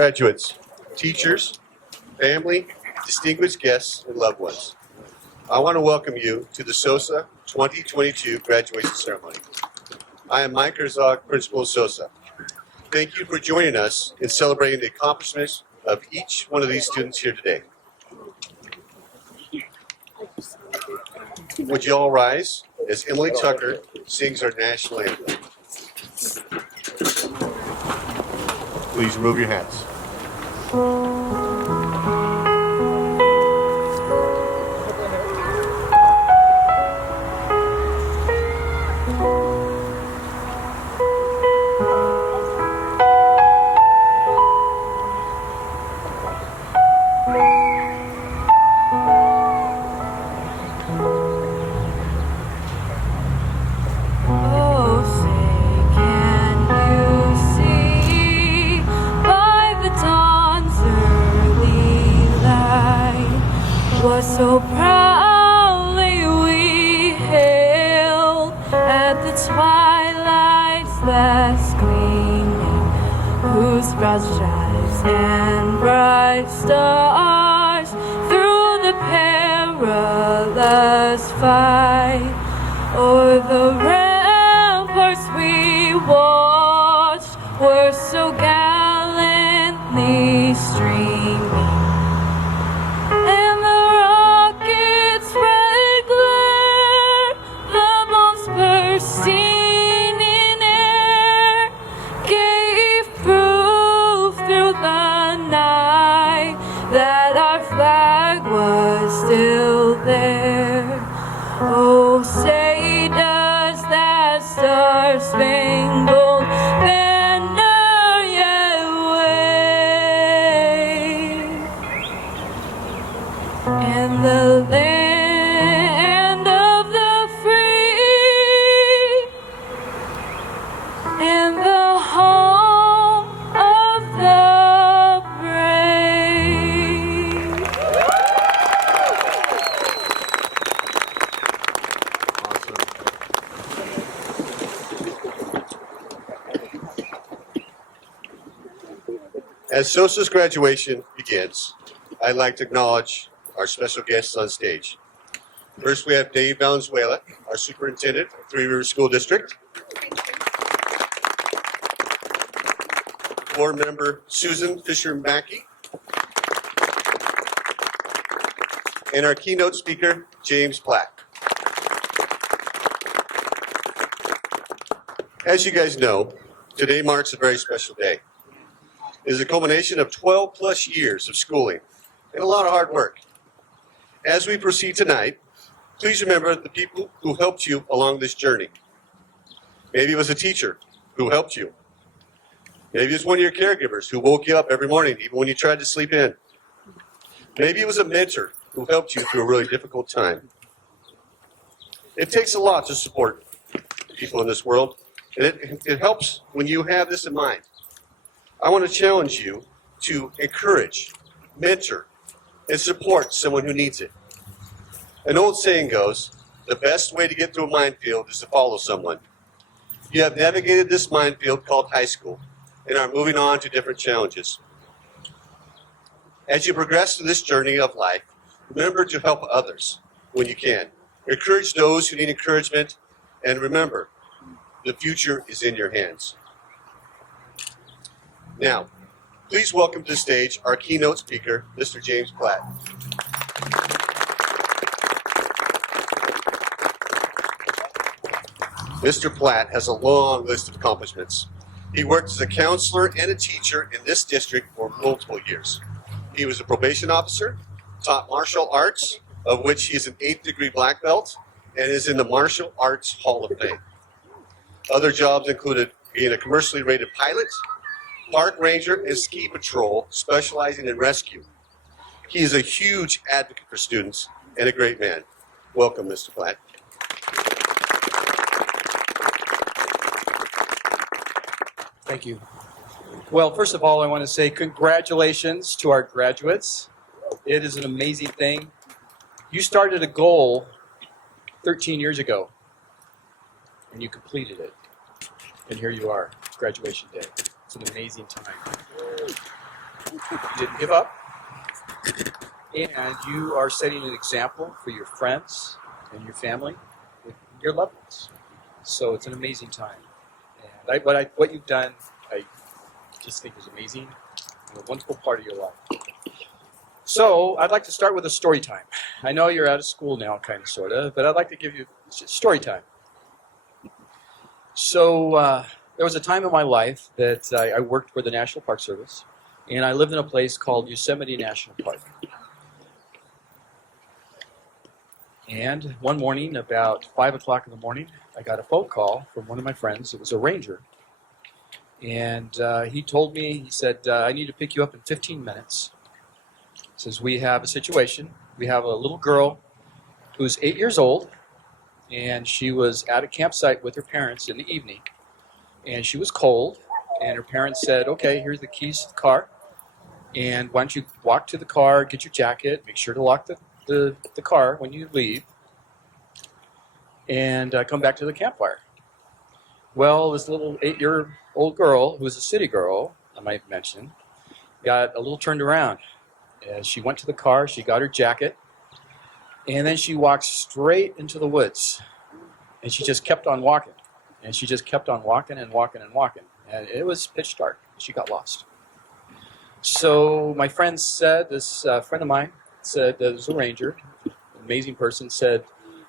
Graduates, teachers, family, distinguished guests, and loved ones, I want to welcome you to the SOSA 2022 graduation ceremony. I am Mike Herzog, Principal of SOSA. Thank you for joining us in celebrating the accomplishments of each one of these students here today. Would you all rise as Emily Tucker sings our national anthem. Please remove your hats. So proudly we hailed at the twilight's last gleaming, whose broad stripes and bright stars through the perilous fight o'er the ramparts we watched were so gallantly streaming. That our flag was still there. Oh, say does that star-spangled banner yet wave? And the land of the free and the home of the As SOSA's graduation begins, I'd like to acknowledge our special guests on stage. First, we have Dave Valenzuela, our superintendent of Three Rivers School District. Board member Susan Fisher-Mackey. And our keynote speaker, James Platt. As you guys know, today marks a very special day. It is a culmination of 12 plus years of schooling and a lot of hard work. As we proceed tonight, please remember the people who helped you along this journey. Maybe it was a teacher who helped you. Maybe it was one of your caregivers who woke you up every morning even when you tried to sleep in. Maybe it was a mentor who helped you through a really difficult time. It takes a lot to support people in this world, and it helps when you have this in mind. I want to challenge you to encourage, mentor, and support someone who needs it. An old saying goes, the best way to get through a minefield is to follow someone. You have navigated this minefield called high school and are moving on to different challenges. As you progress through this journey of life, remember to help others when you can. Encourage those who need encouragement, and remember, the future is in your hands. Now, please welcome to the stage our keynote speaker, Mr. James Platt. Mr. Platt has a long list of accomplishments. He worked as a counselor and a teacher in this district for multiple years. He was a probation officer, taught martial arts, of which he is an 8th degree black belt, and is in the Martial Arts Hall of Fame. Other jobs included being a commercially rated pilot, park ranger, and ski patrol, specializing in rescue. He is a huge advocate for students and a great man. Welcome, Mr. Platt. Thank you. Well, first of all, I want to say congratulations to our graduates. It is an amazing thing. You started a goal 13 years ago, and you completed it. And here you are, graduation day. It's an amazing time. You didn't give up. And you are setting an example for your friends and your family, and your loved ones. So it's an amazing time. And what you've done, I just think is amazing and a wonderful part of your life. So I'd like to start with a story time. I know you're out of school now, kind of, sort of, but I'd like to give you story time. So there was a time in my life that I worked for the National Park Service, and I lived in a place called Yosemite National Park. And one morning, about 5 o'clock in the morning, I got a phone call from one of my friends. It was a ranger. And he told me, he said, I need to pick you up in 15 minutes. He says, we have a situation. We have a little girl who's 8 years old, and she was at a campsite with her parents in the evening. And she was cold, and her parents said, okay, here's the keys to the car. And why don't you walk to the car, get your jacket, make sure to lock the car when you leave, and come back to the campfire. Well, this little 8-year-old girl, who was a city girl, I might mention, got a little turned around. As she went to the car, she got her jacket, and then she walked straight into the woods. And she just kept on walking. And she just kept on walking and walking and walking. And it was pitch dark. She got lost. So my friend said, this friend of mine said, that was a ranger, an amazing person, said,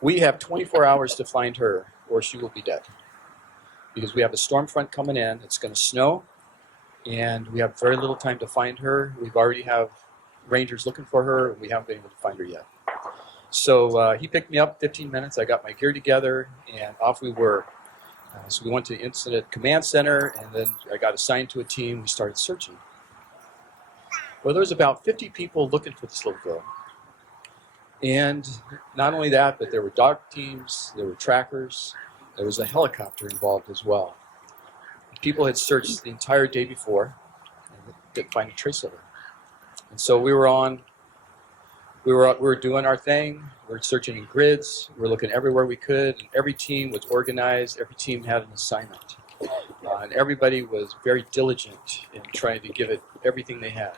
we have 24 hours to find her or she will be dead. Because we have a storm front coming in, it's going to snow, and we have very little time to find her. We've already have rangers looking for her, and we haven't been able to find her yet. So he picked me up 15 minutes, I got my gear together, and off we were. So we went to the Incident Command Center, and then I got assigned to a team. We started searching. Well, there was about 50 people looking for this little girl. And not only that, but there were dog teams, there were trackers, there was a helicopter involved as well. People had searched the entire day before and didn't find a trace of her. And so we were doing our thing. We were searching in grids. We were looking everywhere we could. And every team was organized. Every team had an assignment. And everybody was very diligent in trying to give it everything they had.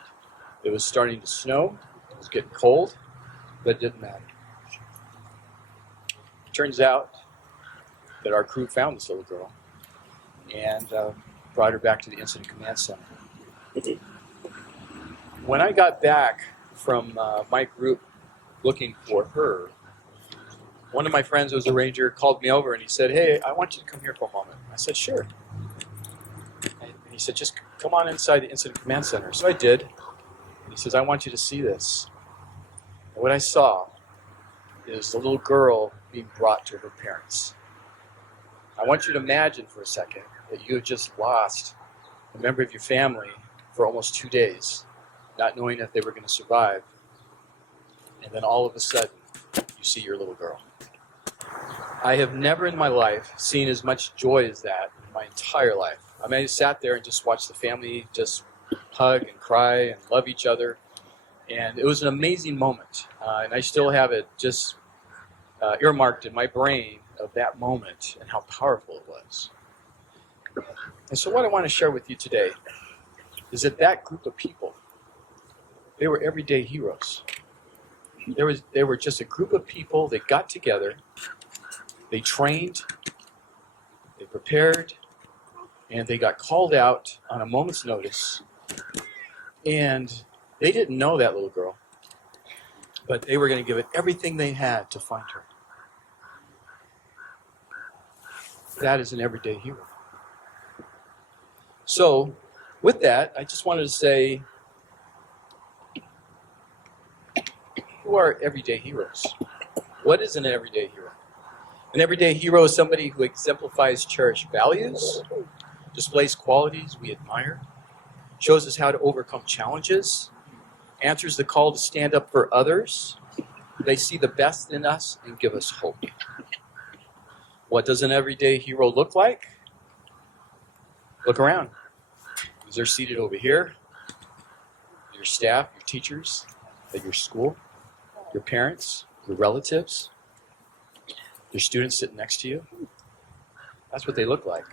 It was starting to snow. It was getting cold, but it didn't matter. It turns out that our crew found this little girl and brought her back to the Incident Command Center. When I got back from my group looking for her, one of my friends who was a ranger called me over and he said, hey, I want you to come here for a moment. I said, sure. And he said, just come on inside the Incident Command Center. So I did. And he says, I want you to see this. And what I saw is the little girl being brought to her parents. I want you to imagine for a second that you have just lost a member of your family for almost 2 days, not knowing if they were going to survive. And then all of a sudden, you see your little girl. I have never in my life seen as much joy as that in my entire life. I mean, I sat there and just watched the family just hug and cry and love each other. And it was an amazing moment. And I still have it just earmarked in my brain of that moment and how powerful it was. And so what I want to share with you today is that group of people, they were everyday heroes. They were just a group of people that got together, they trained, they prepared, and they got called out on a moment's notice. And they didn't know that little girl, but they were going to give it everything they had to find her. That is an everyday hero. So, with that, I just wanted to say, who are everyday heroes? What is an everyday hero? An everyday hero is somebody who exemplifies cherished values, displays qualities we admire, shows us how to overcome challenges, answers the call to stand up for others. They see the best in us and give us hope. What does an everyday hero look like? Look around. They're seated over here. Your staff, your teachers at your school, your parents, your relatives, your students sitting next to you. That's what they look like.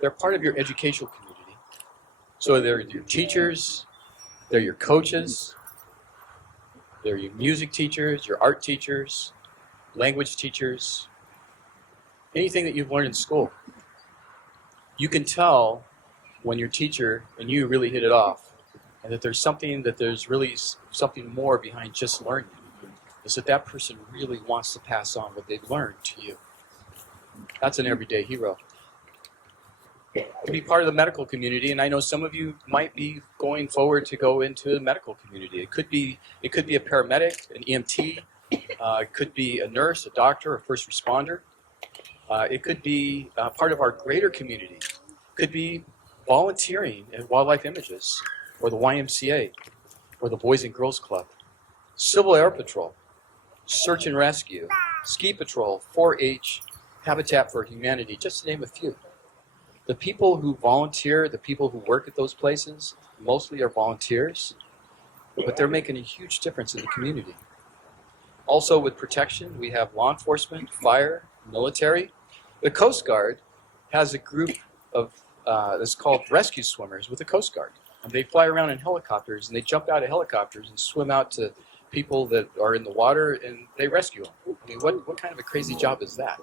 They're part of your educational community. So they're your teachers, they're your coaches, they're your music teachers, your art teachers, language teachers, anything that you've learned in school. You can tell when your teacher and you really hit it off, and that there's really something more behind just learning. Is that person really wants to pass on what they've learned to you. That's an everyday hero. To be part of the medical community, and I know some of you might be going forward to go into the medical community. It could be a paramedic, an EMT, it could be a nurse, a doctor, a first responder. It could be part of our greater community. It could be volunteering at Wildlife Images, or the YMCA, or the Boys and Girls Club, Civil Air Patrol, Search and Rescue, Ski Patrol, 4-H, Habitat for Humanity, just to name a few. The people who volunteer, the people who work at those places, mostly are volunteers, but they're making a huge difference in the community. Also with protection, we have law enforcement, fire, military. The Coast Guard has a group of that's called rescue swimmers with the Coast Guard. And they fly around in helicopters, and they jump out of helicopters and swim out to people that are in the water, and they rescue them. I mean, what kind of a crazy job is that?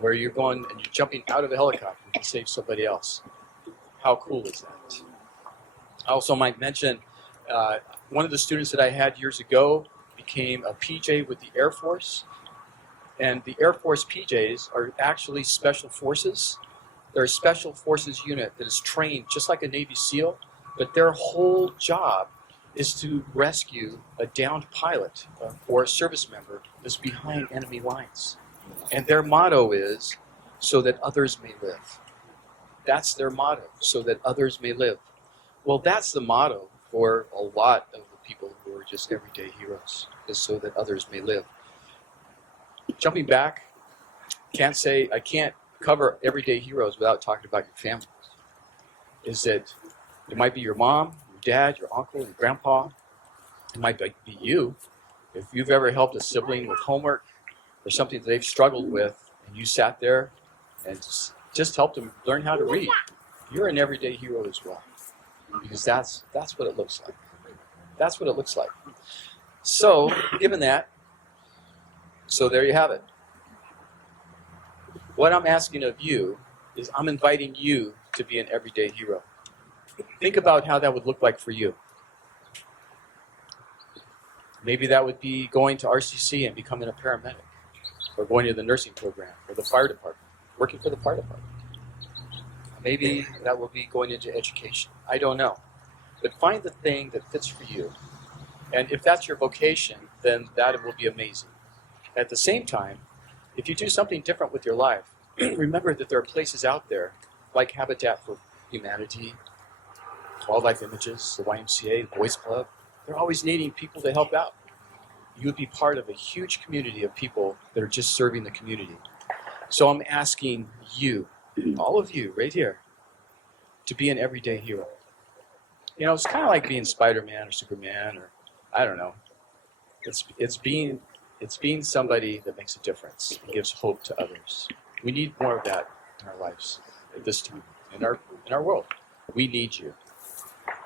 Where you're going and you're jumping out of a helicopter to save somebody else. How cool is that? I also might mention one of the students that I had years ago became a PJ with the Air Force. And the Air Force PJs are actually special forces. They're a special forces unit that is trained just like a Navy SEAL, but their whole job is to rescue a downed pilot or a service member that's behind enemy lines. And their motto is, so that others may live. That's their motto, so that others may live. Well, that's the motto for a lot of the people who are just everyday heroes, is so that others may live. Jumping back, I can't cover everyday heroes without talking about your families. Is that it might be your mom, your dad, your uncle, your grandpa. It might be you. If you've ever helped a sibling with homework or something that they've struggled with, and you sat there and just helped them learn how to read, you're an everyday hero as well. Because that's what it looks like. That's what it looks like. So, given that, so there you have it. What I'm asking of you is I'm inviting you to be an everyday hero. Think about how that would look like for you. Maybe that would be going to RCC and becoming a paramedic, or going to the nursing program, or the fire department, working for the fire department. Maybe that will be going into education. I don't know. But find the thing that fits for you. And if that's your vocation, then that will be amazing. At the same time, if you do something different with your life, remember that there are places out there like Habitat for Humanity, Wildlife Images, the YMCA, the Boys Club. They're always needing people to help out. You would be part of a huge community of people that are just serving the community. So I'm asking you, all of you right here, to be an everyday hero. You know, it's kind of like being Spider-Man or Superman, or I don't know. It's being somebody that makes a difference and gives hope to others. We need more of that in our lives at this time, in our world. We need you.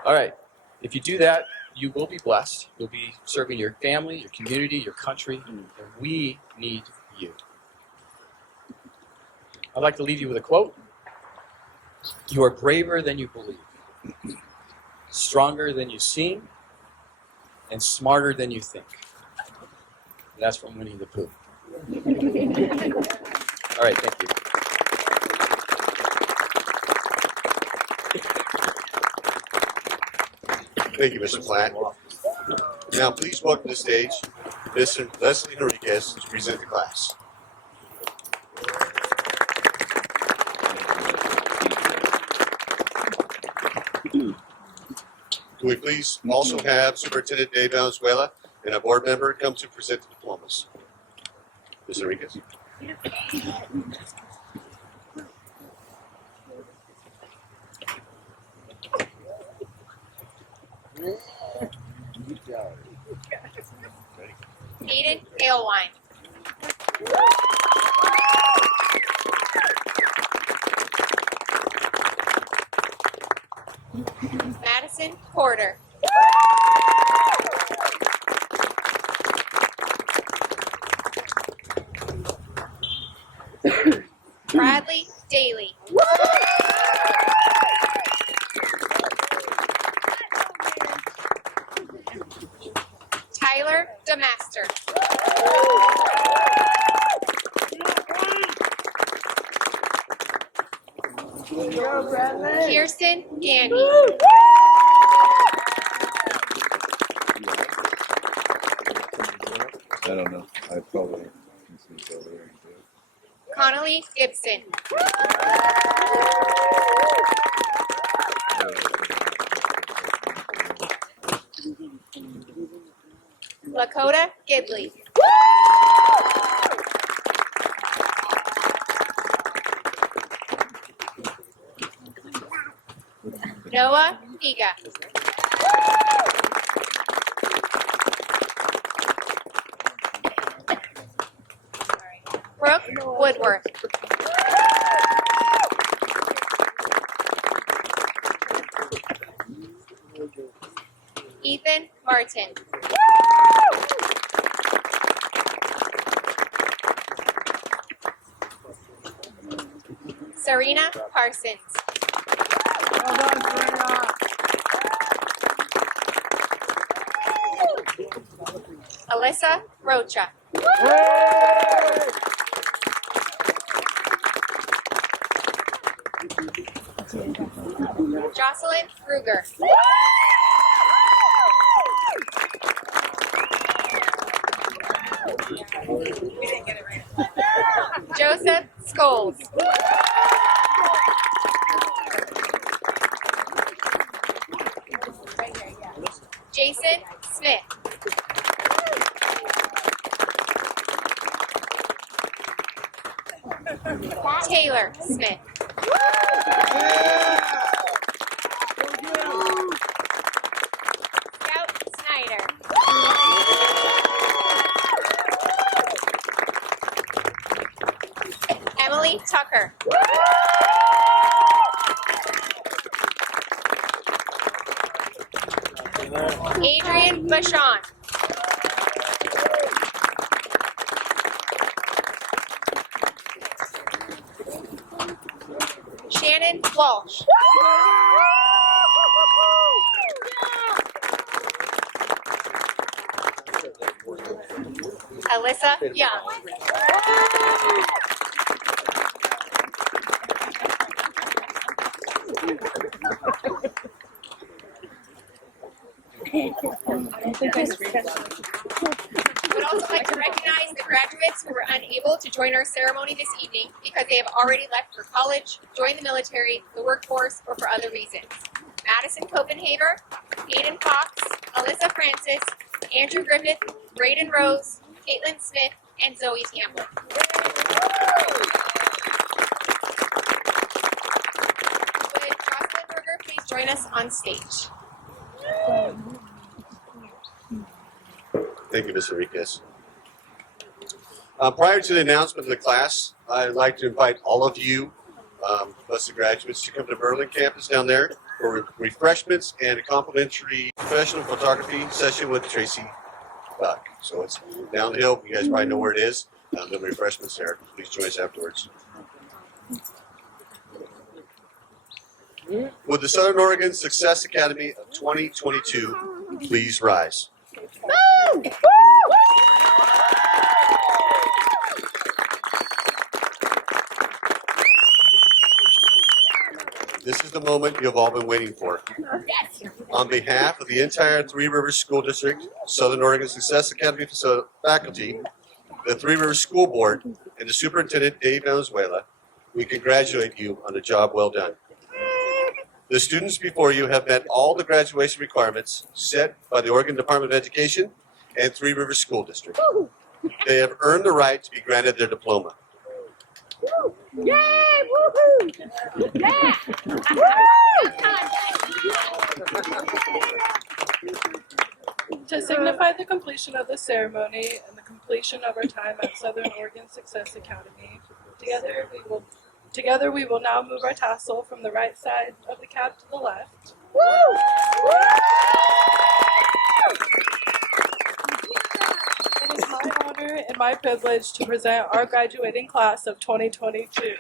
All right. If you do that, you will be blessed. You'll be serving your family, your community, your country, and we need you. I'd like to leave you with a quote. You are braver than you believe, stronger than you seem, and smarter than you think. And that's from Winnie the Pooh. All right, thank you. Thank you, Mr. Platt. Now, please welcome to the stage Mr. Leslie Enriquez to present the class. Can we please also have Superintendent Dave Valenzuela and a board member come to present the diplomas? Ms. Enriquez. Aiden Alewine. Madison Porter. Bradley Daly. Tyler DeMaster. Kirsten Gandy. I don't know. I probably can see over there. Connolly Gibson. Lakota Gidley. Noah Higa. Brooke Woodworth. Ethan Martin. Serena Parsons. Alyssa Rocha. Jocelyn Ruger. Joseph Scholes. Jason Smith. Taylor Smith. Scout Snyder. Emily Tucker. Adrian Bashon. Shannon Walsh. Alyssa Young. I would also like to recognize the graduates who were unable to join our ceremony this evening because they have already left for college, joined the military, the workforce, or for other reasons. Madison Copenhaver, Aiden Fox, Alyssa Francis, Andrew Griffith, Braden Rose, Caitlin Smith, and Zoe Tamblin. Would Jocelyn Berger please join us on stage? Thank you, Ms. Enriquez. Prior to the announcement of the class, I'd like to invite all of you, plus the graduates, to come to Merlin campus down there for refreshments and a complimentary professional photography session with Tracy Buck. So it's downhill. You guys probably know where it is. The refreshments there. Please join us afterwards. Would the Southern Oregon Success Academy of 2022 please rise? This is the moment you have all been waiting for. On behalf of the entire Three Rivers School District, Southern Oregon Success Academy faculty, the Three Rivers School Board, and the Superintendent Dave Valenzuela, we congratulate you on a job well done. The students before you have met all the graduation requirements set by the Oregon Department of Education and Three Rivers School District. They have earned the right to be granted their diploma. Yay! Woohoo! Yeah! To signify the completion of the ceremony and the completion of our time at Southern Oregon Success Academy, together we will now move our tassel from the right side of the cap to the left. It is my honor and my privilege to present our graduating class of 2022.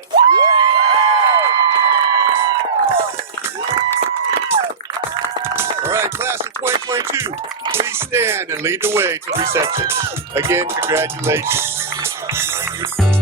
All right, class of 2022, please stand and lead the way to the reception. Again, congratulations.